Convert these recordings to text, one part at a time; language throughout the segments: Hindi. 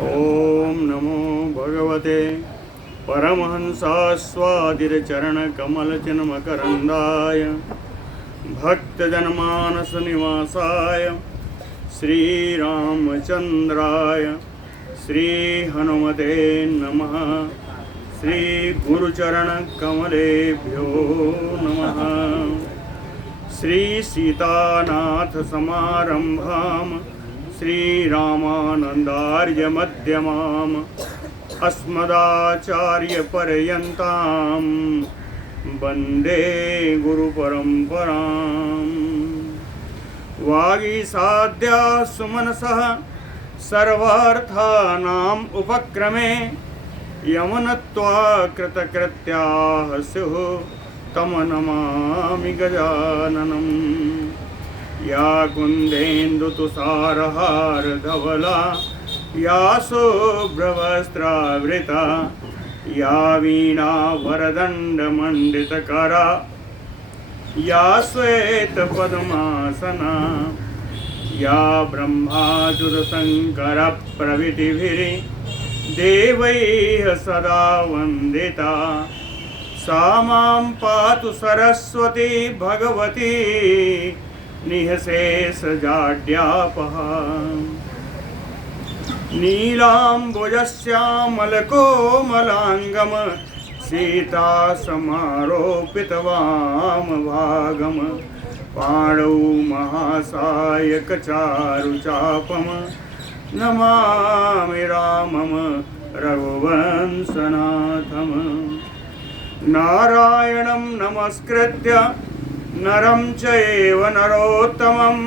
ओम नमो भगवते परमहंसास्वादिरचरणकमलचिन्मकरन्दाय भक्तजनमानसनिवासाय श्रीरामचन्द्राय श्रीहनुमते नमः। श्रीगुरुचरणकमलेभ्यो नमः। श्रीसीतानाथसमारम्भां श्रीरामानन्दार्यमध्यमाम् अस्मदाचार्यपर्यन्तां वन्दे गुरुपरम्पराम्। वागीसाद्या सुमनसः सर्वार्थानाम् उपक्रमे यमनत्वा कृतकृत्याः स्युः तं नमामि गजाननम्। या कुन्देन्दुतुषारहारधवला या शुभ्रवस्त्रावृता या वीणावरदण्डमण्डितकरा या श्वेतपद्मासना या ब्रह्माच्युतशङ्करप्रभृतिभिर्देवैः सदा वन्दिता सा मां पातु सरस्वती भगवती निःशेषजाड्यापहा। नीलाम्बुजश्यामलकोमलाङ्गं सीतासमारोपितवामभागं पाणौ महासायकचारुचापं नमामि रामं रघुवंशनाथम्। नारायणं नमस्कृत्य नरं चैव नरोत्तमं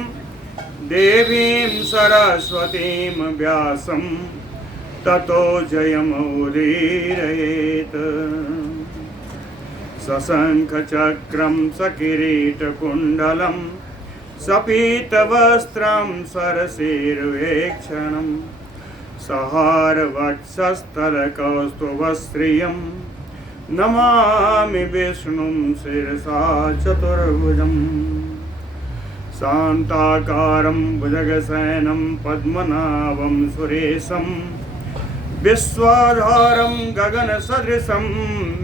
देवीं सरस्वतीं व्यासं ततो जयमुदीरयेत्। सशङ्खचक्रं सकिरीटकुण्डलं सपीतवस्त्रं सरसीरुवेक्षणं सहारवक्षस्थलकौस्तुभश्रियं नमामि विष्णुं शिरसा चतुर्भुजम्। शान्ताकारं भुजगशयनं पद्मनाभं सुरेशं विश्वाधारं गगनसदृशं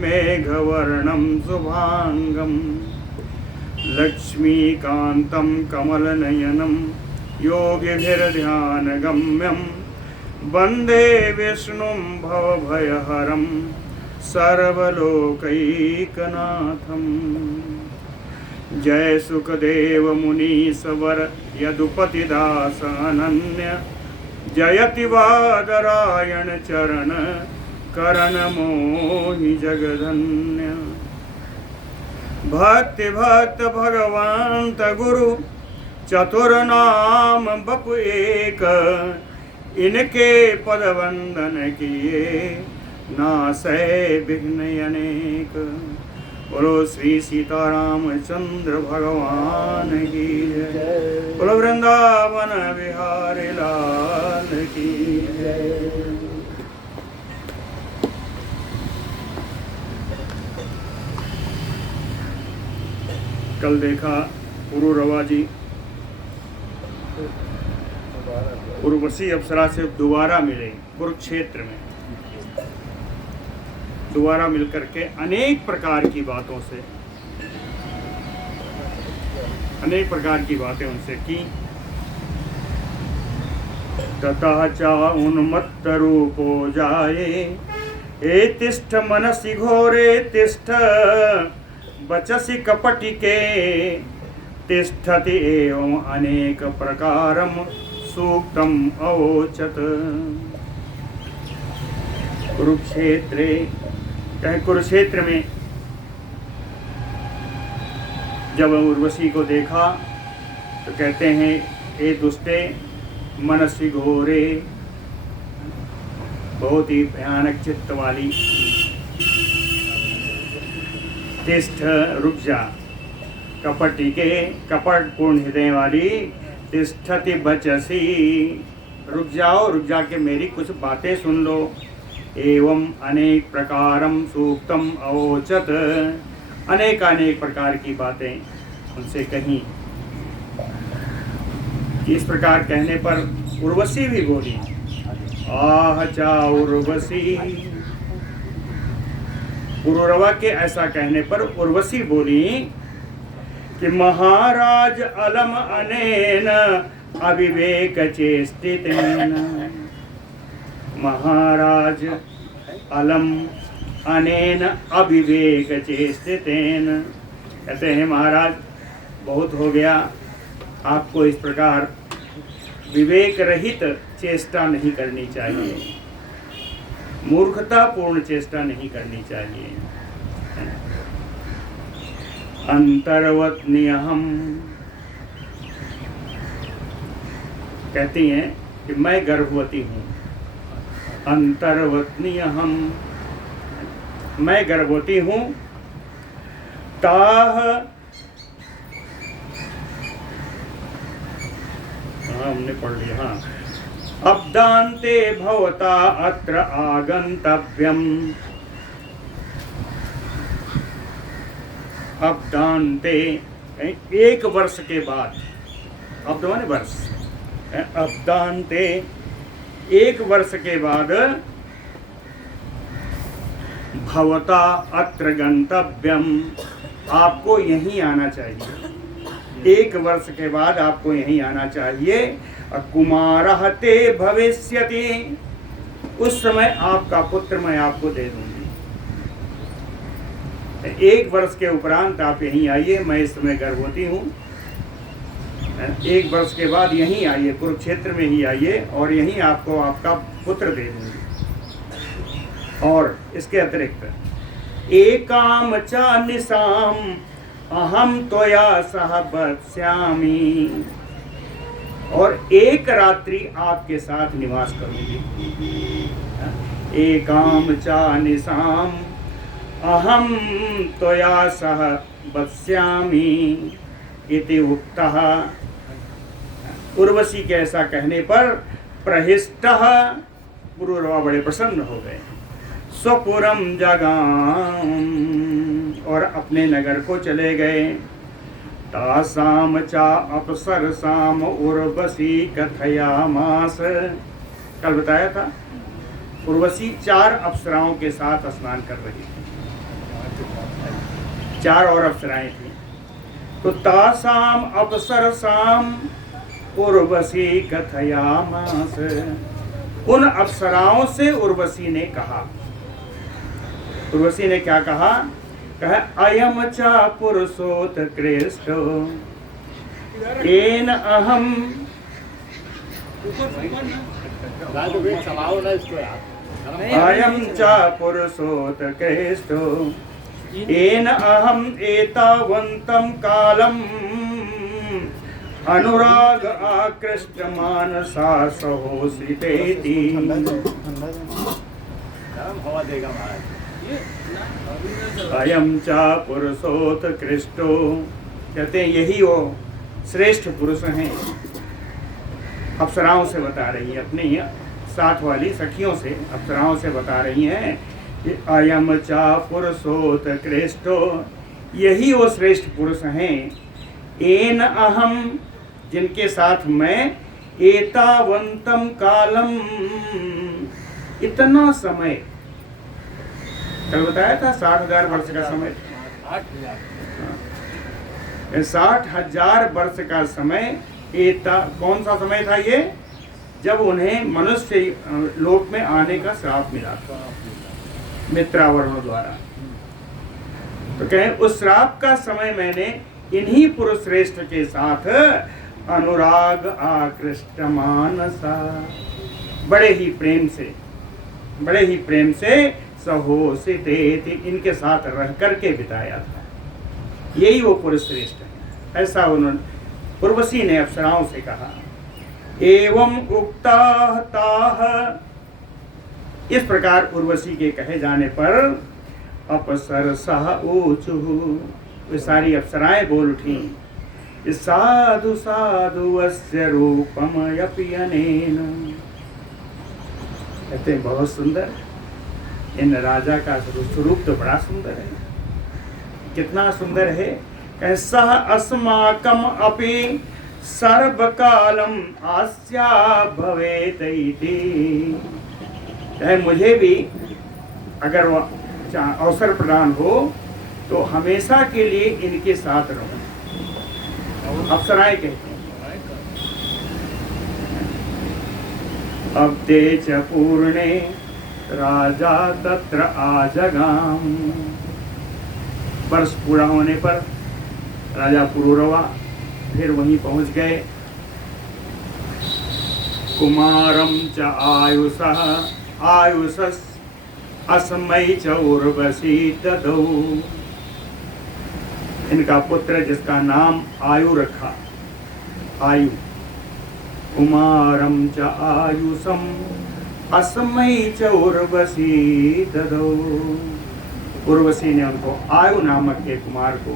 मेघवर्णं शुभाङ्गं लक्ष्मीकान्तं कमलनयनं योगिभिर्ध्यानगम्यं वन्दे विष्णुं भवभयहरं सर्वलोकैकनाथम्। जय सुखदेव मुनीश्वर यदुपतिदास अनन्य जयति वादरायण चरण करण मोहि जगधन्य। भक्ति भक्त भगवंत गुरु चतुर्नाम बपु एक इनके पद वंदन किए नासै विघ्न अनेक। बोलो श्री सीतारामचंद्र भगवान की जय। बोलो वृंदावन बिहारी लाल की जय। कल देखा पुरुरवा जी उर्वशी अप्सरा से दोबारा मिले कुरुक्षेत्र में। दोबारा मिलकर के अनेक प्रकार की बातों से अनेक प्रकार की बातें उनसे की। ततः च उन्मत्त रूपो जाये हे तिष्ठ मनसि घोरे तिष्ठ वचसि कपटिके तिष्ठति एवं अनेक प्रकारं सूक्तम् अवोचत। कुरुक्षेत्रे कुरुक्षेत्र में जब उर्वशी को देखा तो कहते हैं ए दुष्टे मनसि घोरे, बहुत ही भयानक चित्त वाली, तिष्ठ रुक जा, कपटी के कपट पूर्ण हृदय वाली, तिष्ठति बचसी रुक जाओ, रुक जा के मेरी कुछ बातें सुन लो। एवं अनेक प्रकारम सूक्तम अवोचत, अनेक अनेक प्रकार की बातें उनसे कहीं। इस प्रकार कहने पर उर्वशी भी बोली आह चा उर्वशी। पुरूरवा के ऐसा कहने पर उर्वशी बोली कि महाराज अलम अनेन अविवेक चेष्टितेन। महाराज अलम अनेन अविवेक चेष्टितेन। कहते हैं महाराज बहुत हो गया, आपको इस प्रकार विवेक रहित चेष्टा नहीं करनी चाहिए, मूर्खतापूर्ण चेष्टा नहीं करनी चाहिए। अंतर्वत्न्यहम्, कहती हैं कि मैं गर्भवती हूँ। अंतर्वत्न्यहम्, मैं गर्भवती हूँ। ताह, हमने पढ़ लिया, हाँ। अब्दान्ते भवता अत्र आगन्तव्यम्। अब्दान्ते एक वर्ष के बाद, अब्द माने वर्ष, अब्दान्ते एक वर्ष के बाद भवता अत्र गंतव्यम, आपको यहीं आना चाहिए। एक वर्ष के बाद आपको यहीं आना चाहिए। कुमारः ते भविष्यति, उस समय आपका पुत्र मैं आपको दे दूंगी। एक वर्ष के उपरांत आप यहीं आइए, मैं इस समय गर्भवती हूँ। एक वर्ष के बाद यहीं आइए, कुरुक्षेत्र में ही आइए और यहीं आपको आपका पुत्र दे दूंगी। और इसके अतिरिक्त एकाम च निशाम अहम त्वया सह वत्स्यामि, और एक रात्रि आपके साथ निवास करूंगी। एकाम च निशाम अहम त्वया सह वत्स्यामि इति उक्तः। उर्वशी के ऐसा कहने पर प्रहिष्टः, पुरूरवा बड़े प्रसन्न हो गए। स्वपुरम जगाम, और अपने नगर को चले गए। तासाम चा अप्सरसाम उर्वशी कथयामास, कल बताया था उर्वशी 4 अप्सराओं के साथ स्नान कर रही थी। 4 और अप्सराएं थी। तो तासाम अप्सरसाम उर्वशी कथयामास, उन अप्सराओं से उर्वशी ने कहा। उर्वशी ने क्या कहा? कहा अयम चा पुरुषोत्कृष्टो येन अहम, अयम चा पुरुषोत्कृष्टो येन अहम एतावन्तं कालम अनुराग आकृष्ट मानसा सहोश्रितेति। अयम चा पुरुषोत्कृष्टो, कहते हैं यही वो श्रेष्ठ पुरुष हैं। अप्सराओं से बता रही है, अपनी साथ वाली सखियों से, अप्सराओं से बता रही हैं कि अयम चा पुरुषोत्कृष्टो, यही वो श्रेष्ठ पुरुष हैं। एन अहम, जिनके साथ मैं, एतावंतम कालम, इतना समय, कल बताया था 60,000 वर्ष का समय, 60,000 वर्ष का समय। कौन सा समय था ये? जब उन्हें मनुष्य लोक में आने का श्राप मिला था मित्रावरुणों द्वारा। तो कहें उस श्राप का समय मैंने इन्हीं पुरुष श्रेष्ठ के साथ अनुराग आकृष्ट मानसा, बड़े ही प्रेम से सहोसितेति, इनके साथ रह करके बिताया था। यही वो पुरुष श्रेष्ठ है, ऐसा उन्होंने उर्वशी ने अप्सराओं से कहा। एवं उक्ताः ताः, इस प्रकार उर्वशी के कहे जाने पर अपसरसः ऊचुः, वे सारी अप्सराएं बोल उठी। साधु साधु अस्य रूपम यपियनेन, कहते हैं बहुत सुंदर, इन राजा का स्वरूप तो बड़ा सुंदर है। कितना सुंदर है? कहे सह अस्माकम अपि सर्वकालम आस्या भवेत इति। चाहे मुझे भी अगर वो अवसर प्रदान हो तो हमेशा के लिए इनके साथ रहूं। अप्सराएं कहते हैं। अब तेज पूर्णे राजा तत्र आजगाम। वर्ष पूरा होने पर राजा पुरूरवा फिर वहीं पहुंच गए। कुमारम च आयुषः आयुषस् अस्मै च उर्वशी ददौ। इनका पुत्र जिसका नाम आयु रखा, आयु। कुमारम च आयुषम अस्मै च उर्वशी ददौ। उर्वशी ने उनको आयु नामक के कुमार को,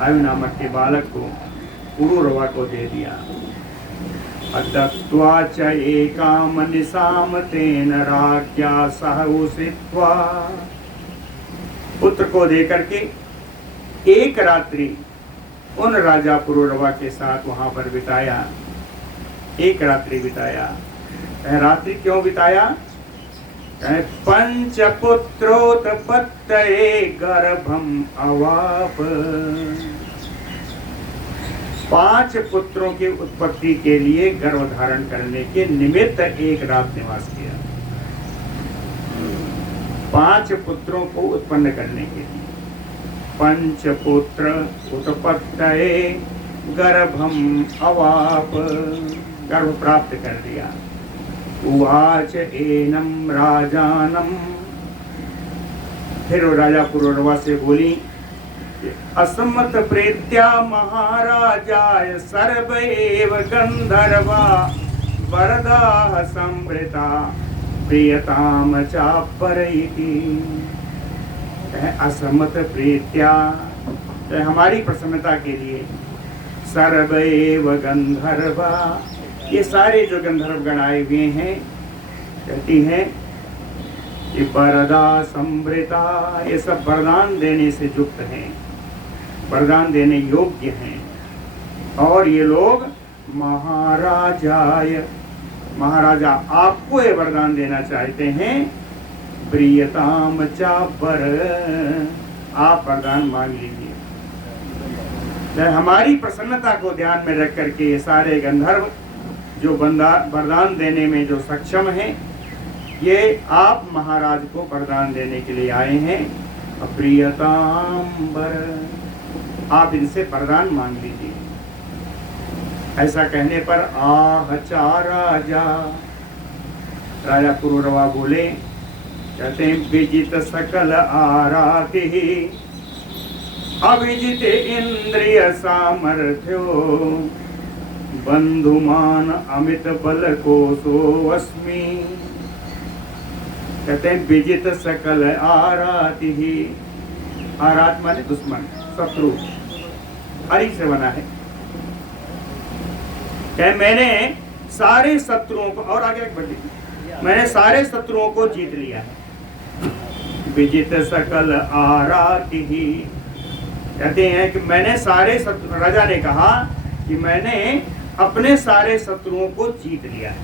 आयु नामक के बालक को पुरूरवा को दे दिया। दत्त्वा च एकाम निशाम तेन राज्ञा सह उषित्वा। पुत्र को देकर के एक रात्रि उन राजा पुरूरवा के साथ वहां पर बिताया। एक रात्रि बिताया। रात्रि क्यों बिताया? पंच पुत्रोत्पत्तये गर्भम अवाप। 5 पुत्रों की उत्पत्ति के लिए गर्भ धारण करने के निमित्त एक रात निवास किया। 5 पुत्रों को उत्पन्न करने के लिए। पंच पुत्र उत्पत्तये गर्भम अवाप। गर्भ प्राप्त कर दिया। उवाच एनम राजानम। फिर राजा पुरूरवा से बोली, असम्मत प्रेत्या महाराजाय सर्वैव गंधर्वा वरदाः संवृता प्रियताम चापरैति। असम्मत प्रेत्या, हमारी प्रसन्नता के लिए, सर्वैव गंधर्वा, ये सारे जो गंधर्वगण आए हुए हैं, कहती हैं कि वरदा संवृता, ये सब वरदान देने से युक्त हैं, वरदान देने योग्य हैं। और ये लोग महाराजाय, महाराजा आपको ये वरदान देना चाहते हैं। प्रियताम चापर, आप वरदान मांग लीजिए। हमारी प्रसन्नता को ध्यान में रख करके ये सारे गंधर्व जो वरदान देने में जो सक्षम हैं, ये आप महाराज को वरदान देने के लिए आए हैं। प्रियताम वर, आप इनसे वरदान मांग लीजिए। ऐसा कहने पर आह चा राजा, राजा पुरूरवा बोले, कहते हैं विजित सकल आराति अभिजित इंद्रिय सामर्थ्यो बंधुमान अमित बल कोशो अस्मि। कहते हैं विजित सकल आराति। आरात माने दुश्मन, शत्रु, हरि से बना है। क्या मैंने सारे शत्रुओं को, और आगे बढ़ी, मैंने सारे शत्रुओं को जीत लिया है। विजित सकल आराति। कहते हैं कि मैंने सारे शत्रु, राजा ने कहा कि मैंने अपने सारे शत्रुओं को जीत लिया है।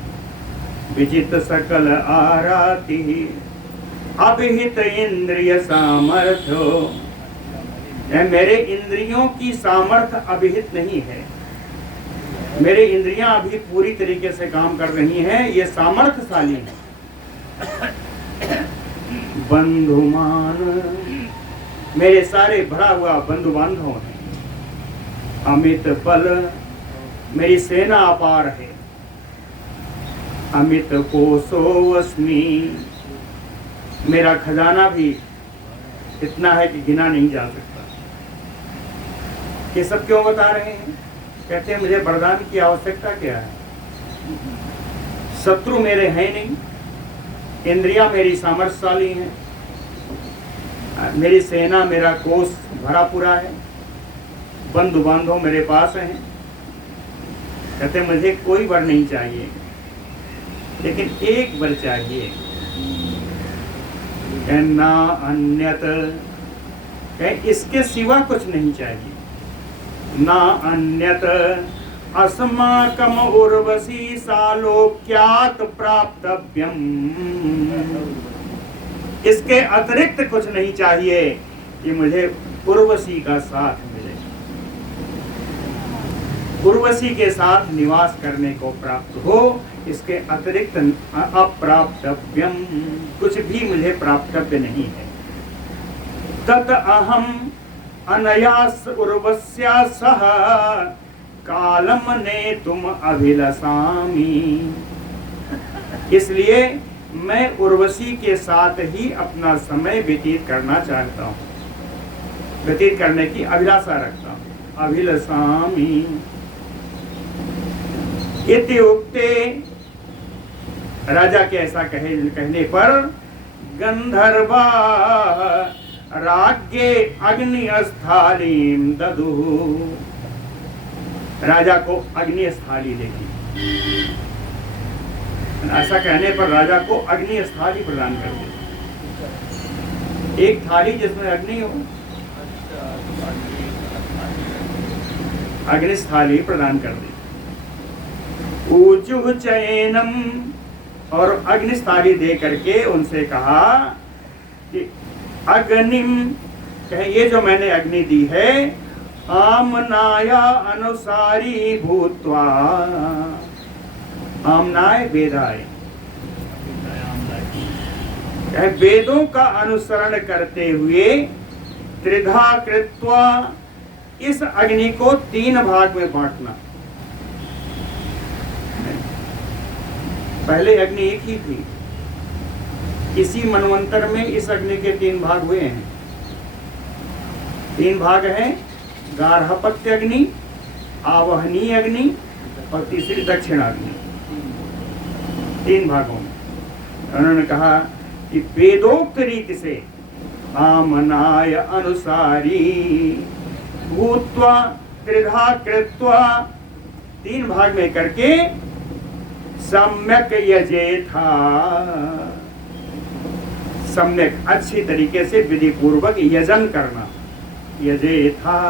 विजित सकल आराति अभिहित इंद्रिय सामर्थ्यो। मेरे इंद्रियों की सामर्थ्य अभिहित नहीं है, मेरे इंद्रियां अभी पूरी तरीके से काम कर रही हैं, ये सामर्थ्यशाली है। बंधुमान, मेरे सारे भरा हुआ बंधु बांधव हैं। अमित बल, मेरी सेना अपार है। अमित कोशो अस्मि, मेरा खजाना भी इतना है कि गिना नहीं जा सकता। ये सब क्यों बता रहे हैं? कहते हैं मुझे वरदान की आवश्यकता क्या है? शत्रु मेरे हैं नहीं, इंद्रियां मेरी सामर्थ्यशाली हैं, मेरी सेना, मेरा कोष भरा पूरा है, बंधु बांधव मेरे पास हैं। कहते मुझे कोई वर नहीं चाहिए, लेकिन एक वर चाहिए। ना अन्यत, इसके सिवा कुछ नहीं चाहिए। ना अन्यत अस्माकम उर्वशी सालोक्यात प्राप्तव्यम। इसके अतिरिक्त कुछ नहीं चाहिए कि मुझे उर्वशी का साथ मिले, उर्वशी के साथ निवास करने को प्राप्त हो। इसके अतिरिक्त अप्राप्तव्यम, कुछ भी मुझे प्राप्तव्य नहीं है। तत अहम अनयास उर्वस्या सह कालम ने तुम अभिलषामि। इसलिए मैं उर्वशी के साथ ही अपना समय व्यतीत करना चाहता हूँ, व्यतीत करने की अभिलाषा रखता हूँ। अभिलषामि इति उक्ते, राजा के ऐसा कहने पर गंधर्वा राज्ञे अग्निस्थालीम ददुः, राजा को अग्निस्थाली देगी। ऐसा कहने पर राजा को अग्निस्थाली प्रदान कर दी, एक थाली जिसमें अग्नि हो, अग्निस्थाली प्रदान कर दी। ऊचुः चैनम, और अग्निस्थाली दे करके उनसे कहा कि अग्निम, ये जो मैंने अग्नि दी है, आमनाया अनुसारी भूत्वा, आमनाय वेदाय, वेदों का अनुसरण करते हुए त्रिधा कृत्वा, इस अग्नि को 3 भाग में बांटना। पहले अग्नि एक ही थी, इसी मनवंतर में इस अग्नि के 3 भाग हुए हैं। 3 भाग हैं, गार्हपत्य अग्नि, आवहनीय अग्नि और तीसरी दक्षिणाग्नि। 3 भागों में उन्होंने कहा कि वेदोक्त रीति से आमनाय अनुसारी भूत्वा त्रिधा कृत्वा, 3 भाग में करके सम्यक यजेथा, सम्यक अच्छी तरीके से विधि पूर्वक यजन करना, यजेथा,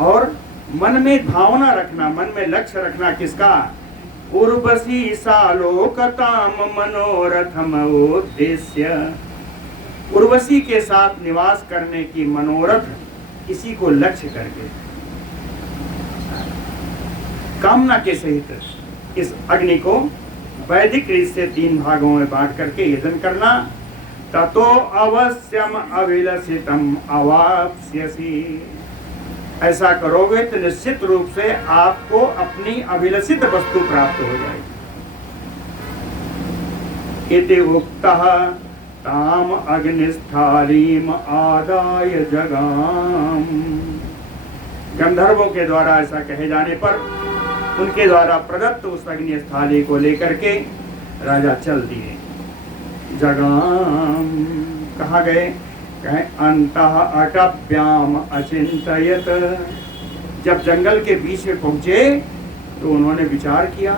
और मन में भावना रखना, मन में लक्ष्य रखना किसका? उर्वशी सालोकताम मनोरथम उद्देश्य, उर्वशी के साथ निवास करने की मनोरथ इसी को लक्ष्य करके कामना के सहित इस अग्नि को वैदिक रीत से 3 भागों में बांट करके यजन करना। ततो अवश्यम अभिलषितम अवाप्स्यसि, ऐसा करोगे तो निश्चित रूप से आपको अपनी अभिलषित वस्तु प्राप्त हो जाएगी। इति उक्तः ताम अग्निस्थालीम आदाय जगाम, गंधर्वों के द्वारा ऐसा कहे जाने पर उनके द्वारा प्रदत्त उस अग्नि स्थाली को लेकर के राजा चल दिए। जगाम, कहाँ गए? कहे अंतः अटव्याम अचिंतयत, जब जंगल के बीच में पहुंचे तो उन्होंने विचार किया।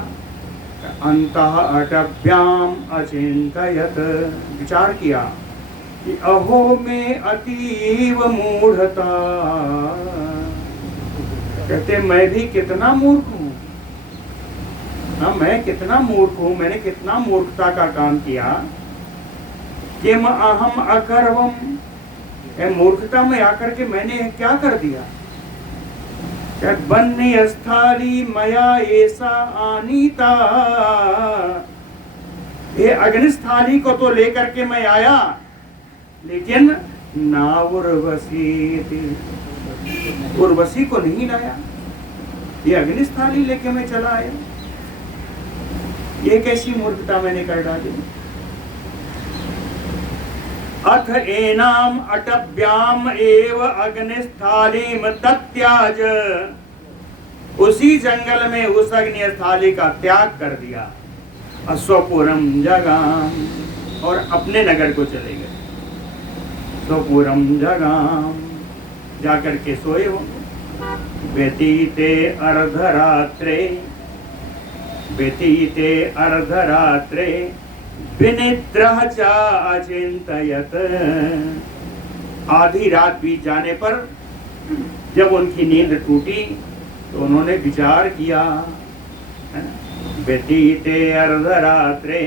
अंतः अटव्याम अचिंतयत, विचार किया कि अहो में अतीव मूढ़ता, कहते मैं भी कितना मूर्ख हूँ, मैं कितना मूर्ख हूँ, मैंने कितना मूर्खता का काम किया। किम अहम अकर्वम, मूर्खता में आकर के मैंने क्या कर दिया? बन्नी स्थाली मया ऐसा आनीता, ये अग्निस्थाली को तो लेकर के मैं आया, लेकिन ना उर्वशी, उर्वशी को नहीं लाया, ये अग्निस्थाली लेके मैं चला आया। ये कैसी मूर्खता मैंने कर डाली। अथ एनाम अटव्याम एव अग्निस्थालीम तत्याज, उसी जंगल में उस अग्निस्थाली का त्याग कर दिया। स्वपुरम जगाम, और अपने नगर को चले गए। स्वपुरम जगाम, जाकर के सोए हो। व्यतीते अर्धरात्रे, व्यतीते अर्धरात्रे विनिद्रः च अचिंतयत, आधी रात बीत जाने पर जब उनकी नींद टूटी तो उन्होंने विचार किया, व्यतीते अर्धरात्रे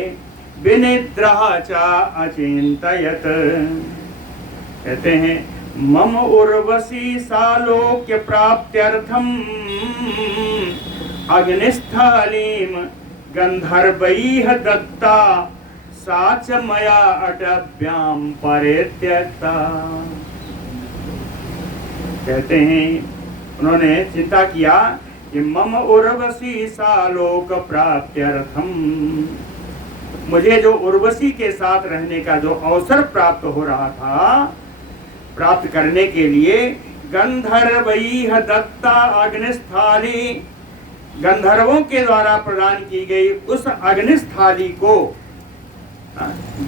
विनिद्रा चा अचिंतयत। कहते हैं मम उर्वशी सालोक्य प्राप्त्यर्थम अग्निस्थलीम गंधर्वैः दत्ता सा च मया अटव्याम परित्यक्ता। कहते हैं उन्होंने चिंता किया कि मम उर्वशी सालोक प्राप्त्यर्थम, मुझे जो उर्वशी के साथ रहने का जो अवसर प्राप्त हो रहा था, प्राप्त करने के लिए गंधर्वैः दत्ता अग्निस्थाली, गंधर्वों के द्वारा प्रदान की गई उस अग्निस्थाली को,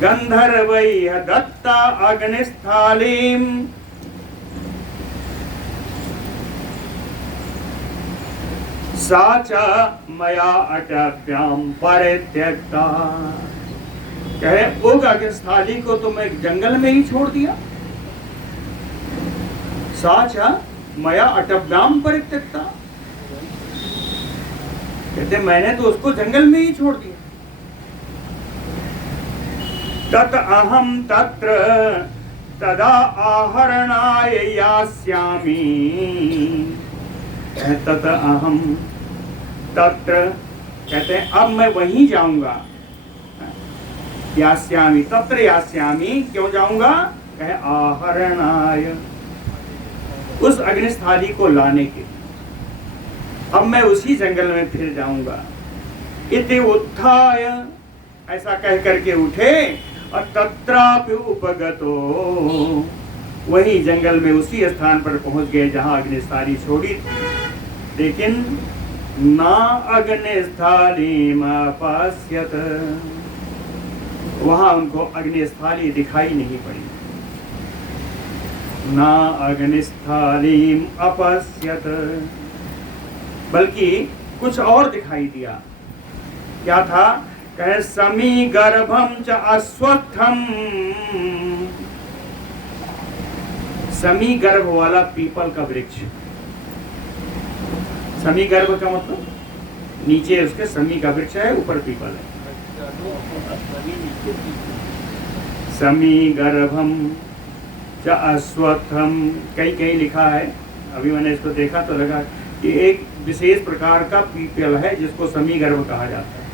गंधर्वैः दत्ता अग्निस्थालीम सा च मया अटव्याम परित्यक्ता। कहे उग अग्निस्थाली को तो मैं जंगल में ही छोड़ दिया। सा च मया अटव्याम परित्यक्ता, कहते मैंने तो उसको जंगल में ही छोड़ दिया। तत अहम तत्र तदा आहरणाय यास्यामि। तत अहम तत्र, कहते हैं अब मैं वहीं जाऊंगा। यास्यामि तत्र यास्यामि, क्यों जाऊंगा? कहे आहरणाय, उस अग्निस्थाली को लाने के, अब मैं उसी जंगल में फिर जाऊंगा। इति उत्थाय, ऐसा कह करके उठे और तत्रापि उपगतो, वही जंगल में उसी स्थान पर पहुंच गए जहां अग्निस्थाली छोड़ी थी। लेकिन ना अग्निस्थालीम अपश्यत, वहां उनको अग्निस्थाली दिखाई नहीं पड़ी। ना अग्निस्थालीम अपश्यत, बल्कि कुछ और दिखाई दिया। क्या था? कहे समी गर्भम च अश्वत्थम, समी गर्भ वाला पीपल का वृक्ष। समी गर्भ का मतलब नीचे उसके समी का वृक्ष है, ऊपर पीपल है। समी गर्भम च अश्वत्थम, कहीं कहीं लिखा है, अभी मैंने इसको देखा तो लगा कि एक विशेष प्रकार का पीपल है जिसको समी गर्भ कहा जाता है।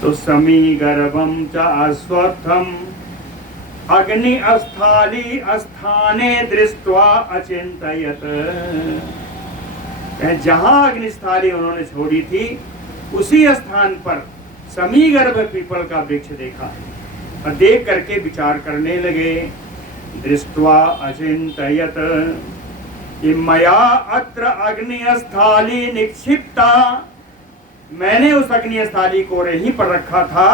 तो समी गर्भम च अश्वत्थम अग्नि अस्थाली स्थाने दृष्ट्वा अचिंतयत, जहां अग्निस्थाली उन्होंने छोड़ी थी उसी स्थान पर समी गर्भ पीपल का वृक्ष देखा और देख करके विचार करने लगे। दृष्ट्वा अचिंतयत मया अत्र अग्निस्थाली निक्षिप्ता, मैंने उस अग्निस्थाली को यहीं पर रखा था।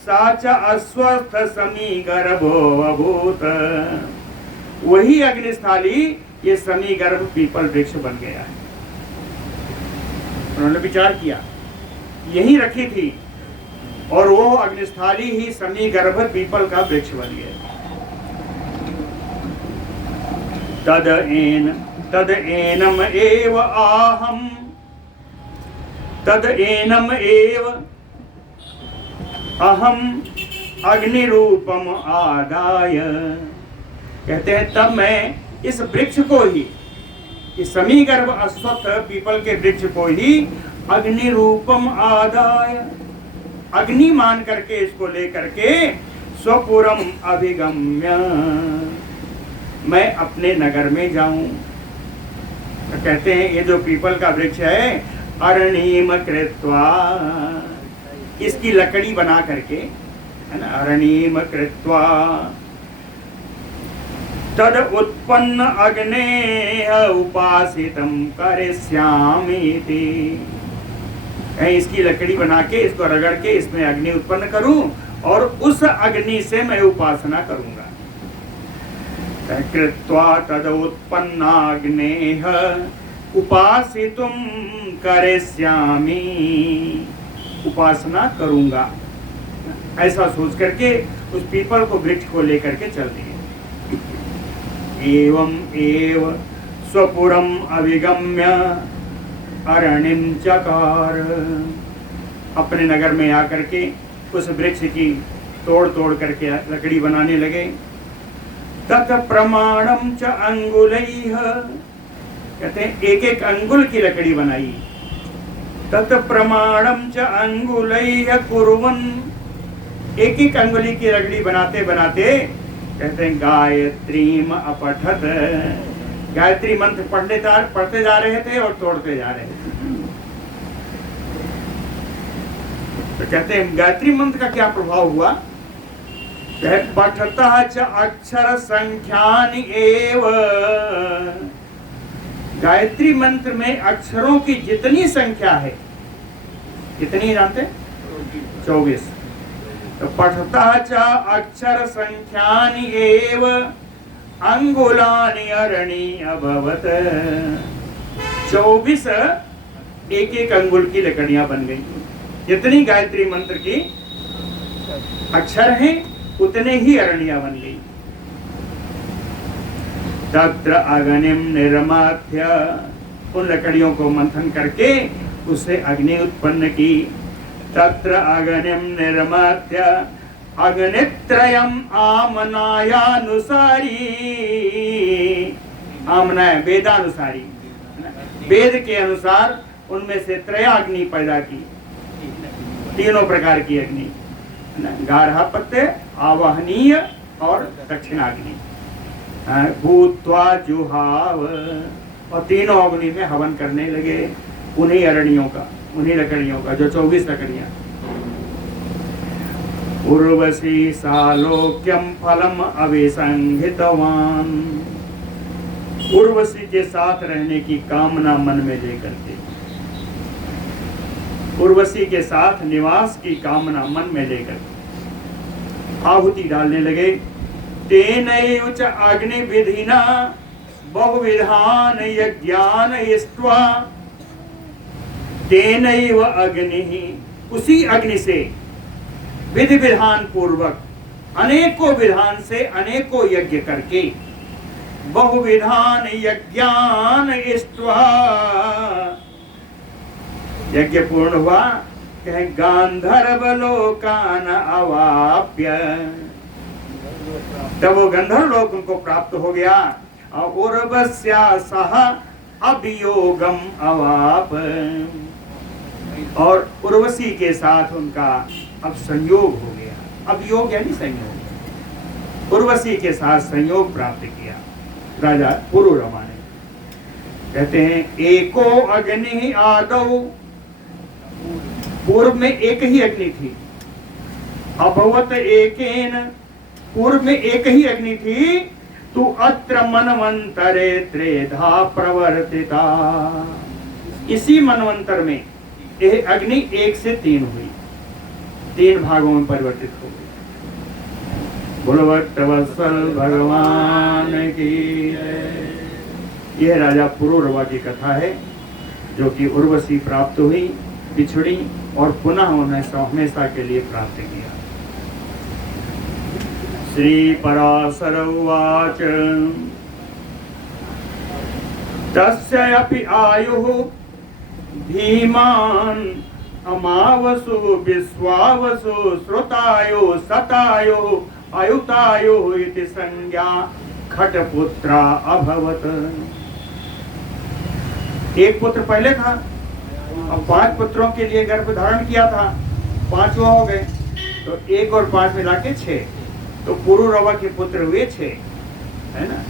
साच अस्वस्थ समी गर्भो अभूत, वही अग्निस्थाली ये समी गर्भ पीपल वृक्ष बन गया है। उन्होंने विचार किया, यहीं रखी थी और वो अग्निस्थाली ही समी गर्भ पीपल का वृक्ष बन गया। तद एनम एव आहम, तद एनम एव अहम अग्निरूपम आदाय, कहते हैं तब मैं इस वृक्ष को ही, इस समी गर्भ अश्वत्थ पीपल के वृक्ष को ही अग्निरूपम आदाय, अग्नि मान करके इसको लेकर के स्वपुरम अभिगम्य, मैं अपने नगर में जाऊं। तो कहते हैं ये जो पीपल का वृक्ष है अरणीम कृत्वा, इसकी लकड़ी बना करके, है ना, अरणीम कृत्वा तद उत्पन्न अग्नेह उपासितम करिष्यामीति, इसकी लकड़ी बना के इसको रगड़ के इसमें अग्नि उत्पन्न करूं और उस अग्नि से मैं उपासना करूंगा। कृत्वा तद उत्पन्नाग्नेह उपासितुम करिष्यामि, उपासना करूंगा, ऐसा सोच करके उस पीपल को वृक्ष को लेकर के चल दिए। एवं एव स्वपुरम अभिगम्य अरणिम चकार। अपने नगर में आकर के उस वृक्ष की तोड़ तोड़ करके लकड़ी बनाने लगे। तत् प्रमाणम च अंगुलैः, कहते हैं एक एक अंगुल की लकड़ी बनाई। तत् प्रमाणम च अंगुलैः कुर्वन्, एक एक अंगुली की लकड़ी बनाते बनाते कहते हैं गायत्रीम अपठत, गायत्री मंत्र पढ़ते जा रहे थे और तोड़ते जा रहे थे। तो कहते हैं गायत्री मंत्र का क्या प्रभाव हुआ? पठतः च अक्षर संख्यानि एव, गायत्री मंत्र में अक्षरों की जितनी संख्या है, कितनी जानते? 24। तो पठतः च अक्षर संख्यानि एव अंगुलानि अरणि अभवत। 24 एक एक अंगुल की लकड़ियां बन गई। जितनी गायत्री मंत्र की अक्षर हैं उतने ही अरणियां बन गई। तत्र अग्निम निर्माध्य, उन लकड़ियों को मंथन करके उससे अग्नि उत्पन्न की। तत्र अग्निम निर्माध्य अग्नित्रयम आमनायानुसारी, आमनाय वेदानुसारी, वेद के अनुसार उनमें से त्रयाग्नि पैदा की, तीनों प्रकार की अग्नि, गार्हपत्य, आवाहनीय और दक्षिणाग्नि। भूत्वा जुहाव, और तीनों अग्नि में हवन करने लगे उन्हीं अरणियों का, उन्हीं लकड़ियों का, जो 24 लकड़ियां। उर्वशी सालोक्यम फलम अभिसंहितवान, उर्वशी के साथ रहने की कामना मन में लेकर के, उर्वशी के साथ निवास की कामना मन में लेकर आहुति डालने लगे। तेनैव च अग्नि विधिना बहुविधान यज्ञान इष्ट्वा, तेनैव अग्नि, उसी अग्नि से विधि विधान पूर्वक अनेकों विधान से अनेकों यज्ञ करके, बहुविधान यज्ञान इष्ट्वा, यज्ञ पूर्ण हुआ। कहे गांधर्व लोकान अवाप्य, तब वो गंधर्व लोक उनको प्राप्त हो गया। उर्वश्या सह अभियोगम अवाप, और उर्वशी के साथ उनका अब संयोग हो गया। अभियोग यानी संयोग, उर्वशी के साथ संयोग प्राप्त किया राजा पुरुरमा ने। कहते हैं एको अग्नि आदौ, पूर्व में एक ही अग्नि थी। अभवत एकेन, पूर्व में एक ही अग्नि थी। तू अत्र मनवंतरे त्रेधा प्रवर्तिता, इसी मनवंतर में यह अग्नि 1 से 3 हुई, 3 भागों में परिवर्तित हो गई। भुलवत्तवत्सल भगवान की। यह राजा पुरुरवा की कथा है, जो कि उर्वशी प्राप्त हुई, बिछड़ी और पुनः उन्हें हमेशा के लिए प्राप्त किया। श्री पराशर उवाच तस्यापि आयुः धीमान् अमावसु विश्वावसु श्रुतायो सतायो अयुतायो इति संज्ञा खटपुत्रा अभवत। एक पुत्र पहले था, अब 5 पुत्रों के लिए गर्भ धारण किया था, 5 हो गए, तो 1 और 5 मिला के 6, तो पुरुरवा के पुत्र हुए 6, है ना।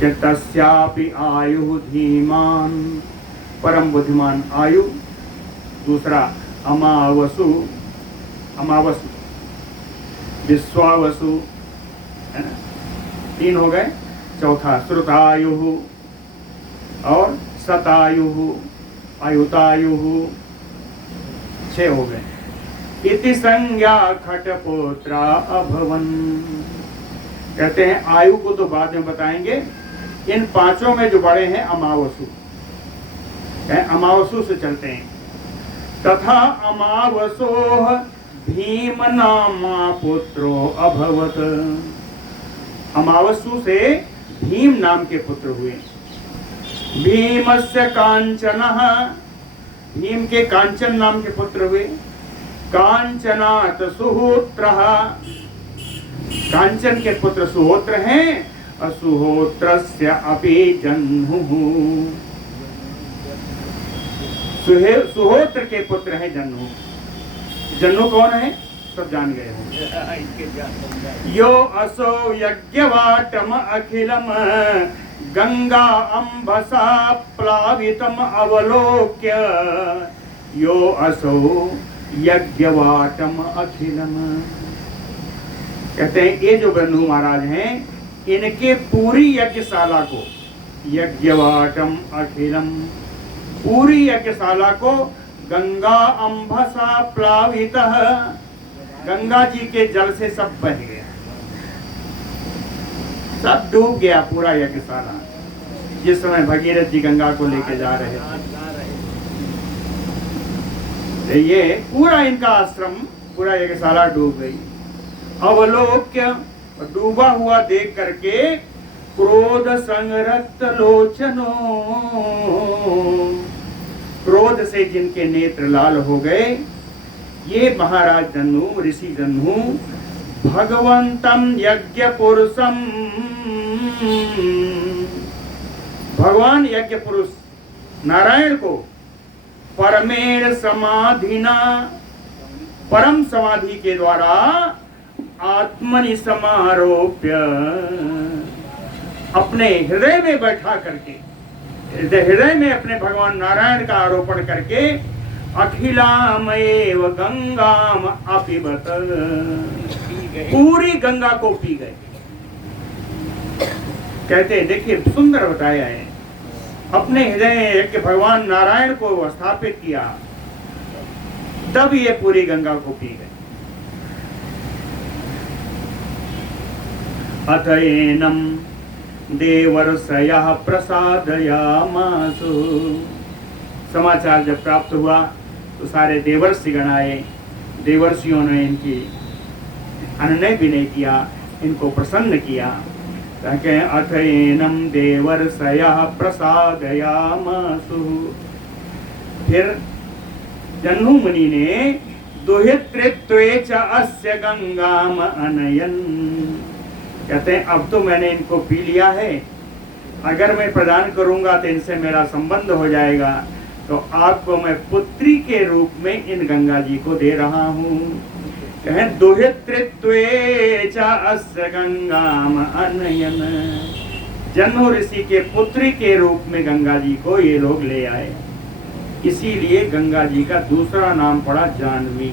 कि तस्यापि आयु धीमान, परम बुद्धिमान आयु। दूसरा अमावसु, अमावसु, विश्वावसु, है ना, 3 हो गए। चौथा श्रुतायु और सतायु अयुतायु, 6 हो गए। इति संज्ञा खटपुत्रा अभवन। कहते हैं आयु को तो बाद में बताएंगे, इन 5 में जो बड़े हैं अमावसु, अमावसु से चलते हैं। तथा अमावसो भीम नामा पुत्रो अभवत। अमावसु से भीम नाम के पुत्र हुए। भीमस्य कांचनः, भीम के कांचन नाम के पुत्र हुए। कांचनात् सुहोत्रः, कांचन के पुत्र सुहोत्र हैं, और सुहोत्रस्य अपि जह्नुः, सुहोत्र के पुत्र है जन्नु। जन्नु कौन है? सब जान गए हो। यो असो यज्ञवाटम अखिलम गंगा अंबसा प्लावितम अवलोक्य, यो असो यज्ञवाटम अखिलम। कहते हैं ये जो गन्नू महाराज हैं, इनके पूरी यज्ञशाला को, यज्ञवाटम अखिलम, पूरी यज्ञशाला को गंगा अंबसा प्लावितः, गंगा जी के जल से सब बह गया, सब डूब गया पूरा यज्ञशाला। जिस समय भगीरथ जी गंगा को लेके जा रहे थे, ये पूरा इनका आश्रम, पूरा यज्ञशाला डूब गई। अवलोक्य, डूबा हुआ देख करके क्रोध संरक्त लोचनो, क्रोध से जिनके नेत्र लाल हो गए, ये महाराज जन्नु, ऋषि जन्नु, भगवंतम यज्ञ पुरुषम, भगवान यज्ञ पुरुष नारायण को परमेण समाधिना, परम समाधि के द्वारा आत्मनि समारोप्य, अपने हृदय में बैठा करके, हृदय में अपने भगवान नारायण का आरोपण करके, अखिलामेव गंगाम अपिबत, पूरी गंगा को पी गए। कहते हैं, देखिए सुंदर बताया है, अपने हृदय के भगवान नारायण को स्थापित किया, तब ये पूरी गंगा को पी गए। अतएनम देवर्षयः प्रसादयामासु, समाचार जब प्राप्त हुआ तो सारे देवर्षि गण आए, देवर्षियों ने इनकी अनन्य विनय किया, इनको प्रसन्न किया। कहते अथएनम देवर्षयः प्रसादयामासु, फिर जन्नु मुनि ने दुहितृत्वे च अस्य गंगाम अनयन, कहते हैं अब तो मैंने इनको पी लिया है, अगर मैं प्रदान करूंगा तो इनसे मेरा संबंध हो जाएगा, तो आपको मैं पुत्री के रूप में इन गंगा जी को दे रहा हूँ। कहें दुहितृत्वे च अस्य गंगाम अनयन, जन्नु ऋषि के पुत्री के रूप में गंगा जी को ये लोग ले आए, इसीलिए गंगा जी का दूसरा नाम पड़ा जाह्नवी।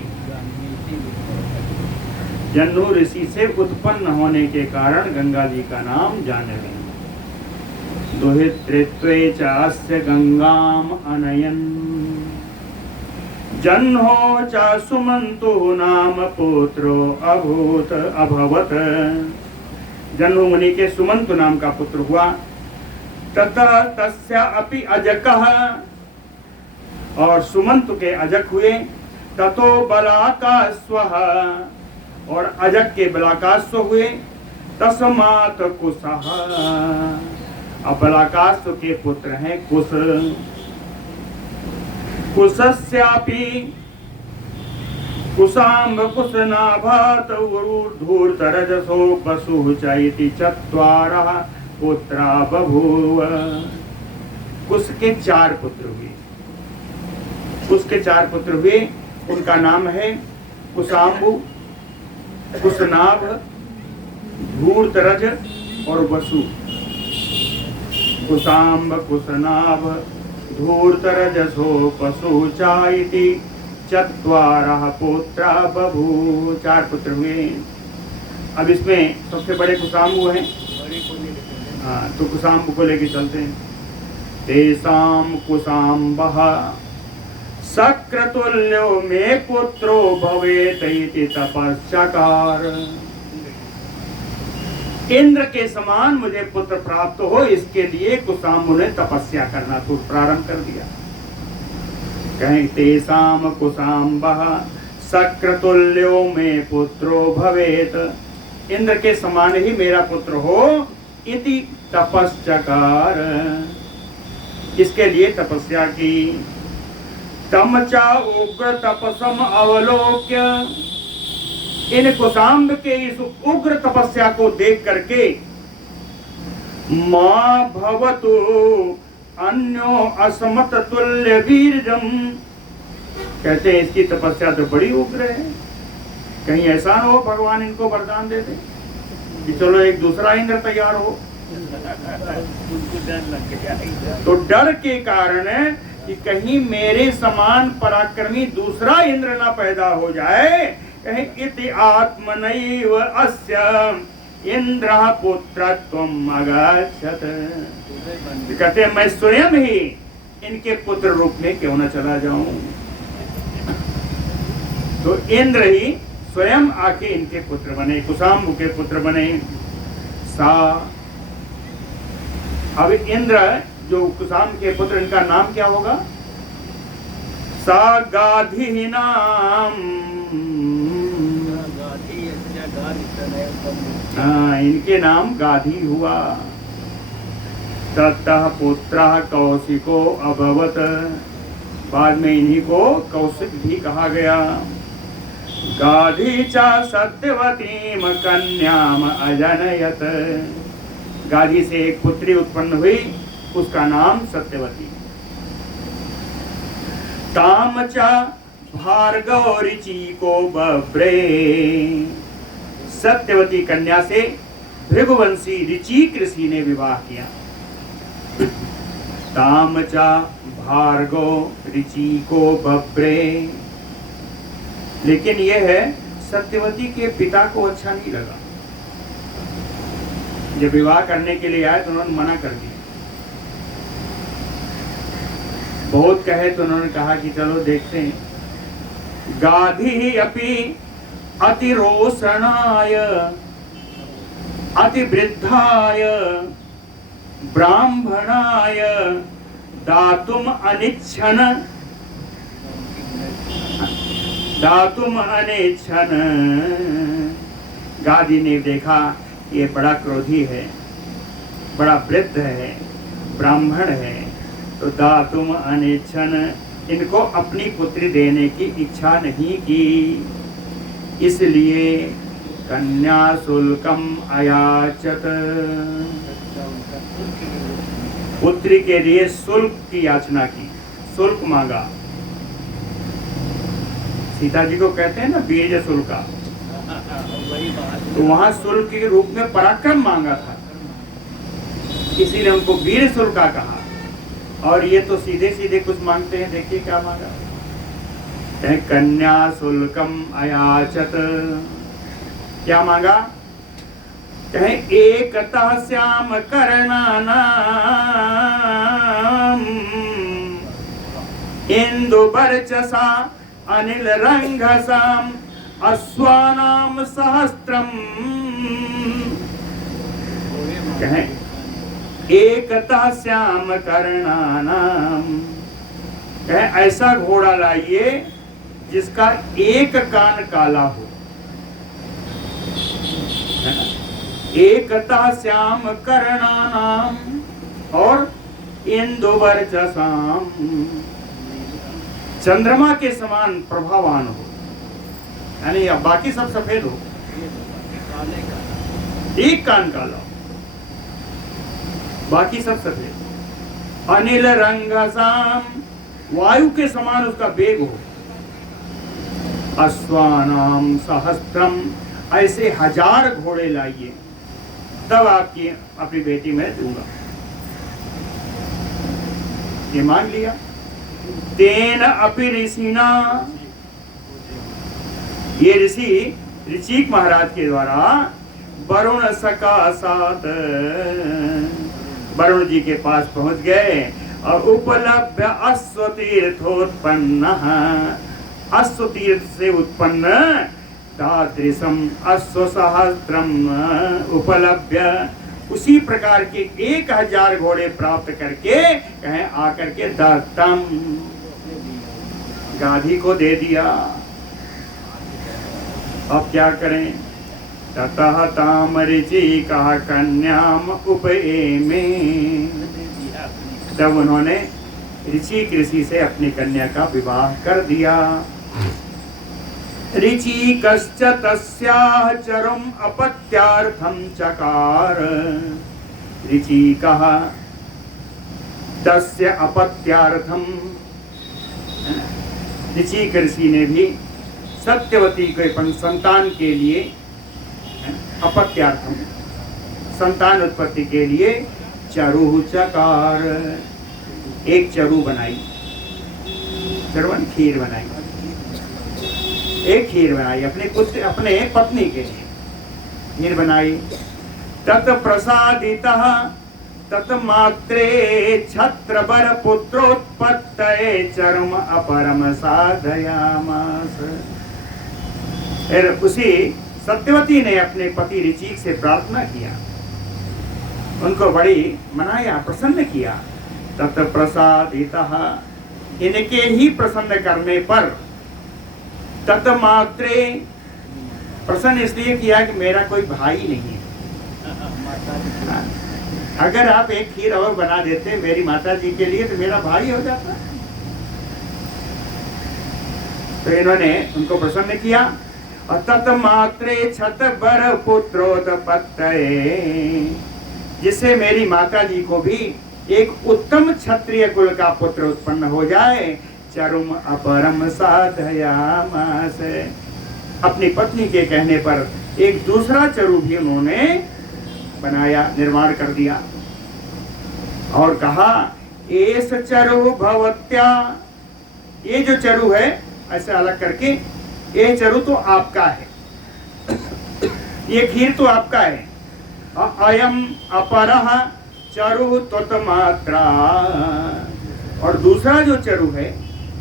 जन्नु ऋषि से उत्पन्न होने के कारण गंगा जी का नाम जाह्नवी। दुहितृत्वे च अस्य गंगाम अनयन, जह्नो च सुमंतु नाम पुत्रो अभूत अभवत, जन्नु मुनि के सुमंतु नाम का पुत्र हुआ। ततः तस्य अपि अजकः, और सुमंतु के अजक हुए। ततो बलाकास्वः, और अजक के बलाकास्व हुए। तस्मात् कुशः, अब बलाकास्व के पुत्र हैं कुश। कुशस्यापि कुशाम्ब कुशनाभात ऊर्ध्वरजसो वसुः च इति चत्वारः पुत्रा बभूव। कुश के 4 पुत्र हुए, कुश के 4 पुत्र हुए, उनका नाम है कुशाम्बु, कुशनाभ, धूर्तरज और वसु। कुशाम्ब कुशनाभ धूर्तरजसो वसु च इति चत्वारः पुत्रा बभूव, 4 पुत्र हुए। अब इसमें सबसे बड़े कुशाम्बु हैं, हाँ, तो कुशाम्बु को लेके चलते हैं। तेषां कुशाम्बः सक्रतुल्यो मे पुत्रो भवेत इति तपश्चकार, इंद्र के समान मुझे पुत्र प्राप्त हो, इसके लिए कुशाम्बु ने तपस्या करना तो प्रारंभ कर दिया। कहें तेषां कुशाम्बः सक्रतुल्यो मे पुत्रो भवेत, इंद्र के समान ही मेरा पुत्र हो, इति तपश्चकार, इसके लिए तपस्या की। तम चा उग्र तपसम अवलोक्य, इन कुशाम्ब के इस उग्र तपस्या को देख करके मां भवतु अन्यो असमत तुल्य वीरजम, कहते हैं इसकी तपस्या तो बड़ी उग्र है, कहीं ऐसा न हो भगवान इनको वरदान दे दे कि चलो एक दूसरा इंद्र तैयार हो। तो डर के कारण कि कहीं मेरे समान पराक्रमी दूसरा इंद्र ना पैदा हो जाए, कहीं इति आत्मनैव अस्य इंद्र पुत्रत्वम अगच्छत, कहते हैं मैं स्वयं ही इनके पुत्र रूप में क्यों न चला जाऊं। तो इंद्र ही स्वयं आके इनके पुत्र बने, कुशाम्ब के पुत्र बने। सा, अब इंद्र जो कुशाम्ब के पुत्र, इनका नाम क्या होगा? सा गाधी नाम, इनके नाम गाधी हुआ। ततः पुत्र कौशिको अभवत, बाद में इन्हीं को कौशिक भी कहा गया। गाधी चा सत्यवतीम कन्याम अजनयत, गाधी से एक पुत्री उत्पन्न हुई, उसका नाम सत्यवती। ताम चा भार्गव ऋचि को बब्रे, सत्यवती कन्या से भृगुवंशी ऋचिक ऋषि ने विवाह किया। ताम चा भार्गव ऋचि को बब्रे, लेकिन यह है सत्यवती के पिता को अच्छा नहीं लगा। जब विवाह करने के लिए आए तो उन्होंने मना कर दिया। बहुत कहे तो उन्होंने कहा कि चलो देखते हैं। गाधी अपि अतिरोषणाय अतिवृद्धाय ब्राह्मणाय दातुम अनिच्छन, दातुम अनिच्छन, गादी ने देखा ये बड़ा क्रोधी है, बड़ा वृद्ध है, ब्राह्मण है, तो दातुम अनिच्छन, इनको अपनी पुत्री देने की इच्छा नहीं की, इसलिए कन्या शुल्कम अयाचत, पुत्री के लिए शुल्क की याचना की, शुल्क मांगा। सीता जी को कहते हैं ना बीज शुल्का, तो वहां शुल्क के रूप में पराक्रम मांगा था, इसीलिए उनको वीर शुल्का कहा। और ये तो सीधे सीधे कुछ मांगते हैं, देखिए क्या मांगा, कन्या शुल्कम अयाचत, क्या मांगा? कहें एकता श्याम करणानाम इंदु वर्चसा अनिल रंगसाम अश्वानाम सहस्त्रम, कहें एकता श्याम करणानाम, कहें ऐसा घोड़ा लाइए जिसका एक कान काला हो, एकता श्याम करणानाम और इंदुवर्चसाम, चंद्रमा के समान प्रभावान हो, यानी बाकी सब सफेद हो, एक कान काला हो, बाकी सब सफेद। अनिल रंगसाम, वायु के समान उसका वेग हो। अश्वानाम सहस्त्रम, ऐसे 1000 घोड़े लाइए, तब आपकी अपनी बेटी मैं दूंगा। ये मांग लिया। तेन अपि ऋषिना, ये ऋषि ऋचिक महाराज के द्वारा वरुण सकाशात, वरुण जी के पास पहुंच गए और उपलब्ध अश्वतीर्थोत्पन्न, अश्वतीर्थ से उत्पन्न तादृशम अश्वसहस्त्रम उपलब्ध, उसी प्रकार के 1000 घोड़े प्राप्त करके कहें आकर के दत्तम, गाधी को दे दिया। अब क्या करें? ततः ताम ऋचिकः कन्याम उपएमे। तब उन्होंने ऋषि से अपनी कन्या का विवाह कर दिया। ऋचिकश्च तस्याः चरुम अपत्यार्थं चकार। ऋचिकः तस्य अपत्यार्थम, ऋचिक ऋषि ने भी सत्यवती के संतान के लिए, अपत्यार्थम संतान उत्पत्ति के लिए, चरु चकार, एक चरु बनाई, चरवन खीर बनाई, एक खीर बनाई अपने पुत्र अपने पत्नी के लिए खीर बनाई। तत् प्रसादितः तत्मात्रे छत्रबर पुत्रोत्पत्तये चरम अपरम साधयामास। फिर उसी सत्यवती ने अपने पति ऋचिक से प्रार्थना किया, उनको बड़ी मनाया, प्रसन्न किया। तत् प्रसादितः, इनके ही प्रसन्न करने पर, तत्मात्रे, प्रसन्न इसलिए किया कि मेरा कोई भाई नहीं है। अगर आप एक खीर और बना देते मेरी माता जी के लिए तो मेरा भाई हो जाता। तो इन्होंने उनको प्रसन्न किया। और तत्मात्रे छतबर पुत्रोत्पत्तये, जिससे मेरी माता जी को भी एक उत्तम क्षत्रिय कुल का पुत्र उत्पन्न हो जाए। चरुम अपरम साधयामास, अपनी पत्नी के कहने पर एक दूसरा चरु भी उन्होंने बनाया, निर्माण कर दिया। और कहा एस चरु भवत्या, ये जो चरु है ऐसे अलग करके, ये चरु तो आपका है, ये खीर तो आपका है। अयम अपरः चरु त्वत्मात्रा, और दूसरा जो चरु है,